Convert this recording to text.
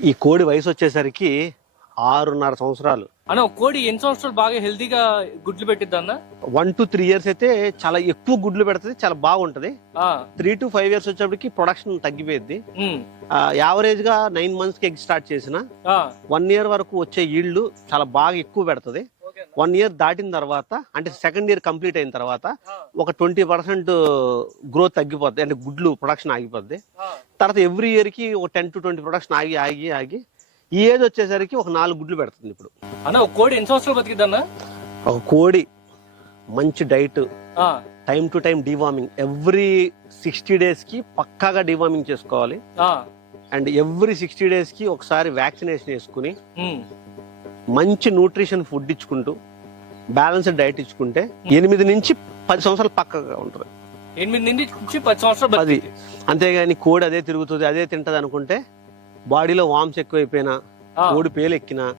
ఈ కోడి వయసు వచ్చేసరికి ఆరున్నర సంవత్సరాలు. అన్న ఒక కోడి ఎన్ని సంవత్సరాలు బాగా హెల్తీగా గుడ్లు పెట్టిద్ది అన్న? వన్ టు త్రీ ఇయర్స్ అయితే చాలా ఎక్కువ గుడ్లు పెడుతుంది చాలా బాగుంటది. త్రీ టు ఫైవ్ ఇయర్స్ వచ్చేప్పటికి ప్రొడక్షన్ తగ్గిపోయింది యావరేజ్గా నైన్ మంత్స్కి ఎగ్ స్టార్ట్ చేసిన వన్ ఇయర్ వరకు వచ్చే ఈల్డ్ చాలా బాగా ఎక్కువ పెడుతుంది. వన్ ఇయర్ దాటిన తర్వాత అంటే సెకండ్ ఇయర్ కంప్లీట్ అయిన తర్వాత ఒక ట్వంటీ పర్సెంట్ గ్రోత్ తగ్గిపోద్ది అంటే గుడ్లు ప్రొడక్షన్ ఆగిపోద్ది. తర్వాత ఎవ్రీ ఇయర్కి ఒక టెన్ టు ట్వంటీ ప్రొడక్షన్ ఆగి ఆగి ఆగి ఈ ఏజ్ వచ్చేసరికి ఒక నాలుగు గుడ్లు పెడుతుంది ఇప్పుడు. అన్న ఒక కోడి ఎన్ని సంవత్సరాలు బతికిద్ది ఒక కోడి మంచి diet time to time deworming. Every sixty డేస్కి పక్కాగా డివార్మింగ్ చేసుకోవాలి. అండ్ ఎవ్రీ సిక్స్టీ డేస్కి ఒకసారి వ్యాక్సినేషన్ వేసుకుని మంచి న్యూట్రిషన్ ఫుడ్ ఇచ్చుకుంటూ బ్యాలెన్స్డ్ డైట్ ఇచ్చుకుంటే ఎనిమిది నుంచి పది సంవత్సరాలు పక్కగా ఉంటుంది. ఎనిమిది నుంచి పది సంవత్సరాలు బతికిద్ది అంతేగాని కోడి అదే తిరుగుతుంది అదే తింటది అనుకుంటే బాడీలో వామ్స్ ఎక్కువైపోయినా. కోడి పేలు ఎక్కినా